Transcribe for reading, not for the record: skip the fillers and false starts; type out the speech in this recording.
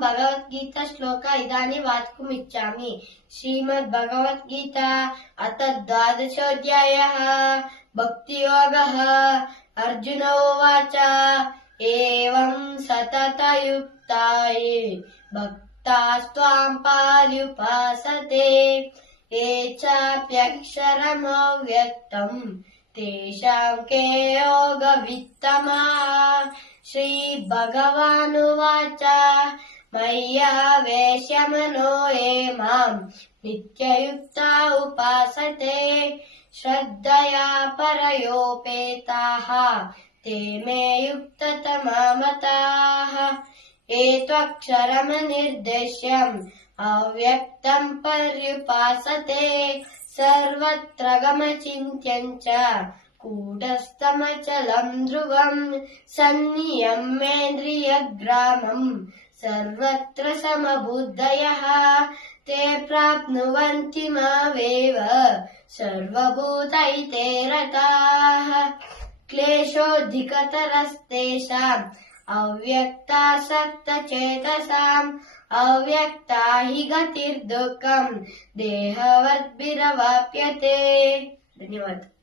भगवद्गीता श्लोक इदानीं वाचुमिच्छामि। श्रीमद्भगवद्गीता अथ 12 भक्तियोगः। अर्जुन उवाच एवं सततयुक्ताये भक्तास्त्वां पर्युपासते ये चाप्यक्षरमव्यक्तम् तेषां के योगवित्तमाः। श्रीभगवानुवाच मय्यावेश्य मनो ये माम् नित्ययुक्ता उपासते श्रद्धया परयोपेताः ते मे युक्ततमा मताः। एत्वक्षरमनिर्देश्यम् अव्यक्तम् पर्युपासते सर्वत्र गमचिन्त्यम् च कूटस्थमचलम् ध्रुवम् सन्नियम्येन्द्रियग्रामम् सर्वत्र समबुद्धयः ते प्राप्नुवन्ति मामेव सर्वभूतैते रताः। क्लेशोऽधिकतरस्तेषाम् अव्यक्तासक्तचेतसाम् अव्यक्ता हि गतिर्दुःखम् देहवद्भिरवाप्यते। धन्यवाद।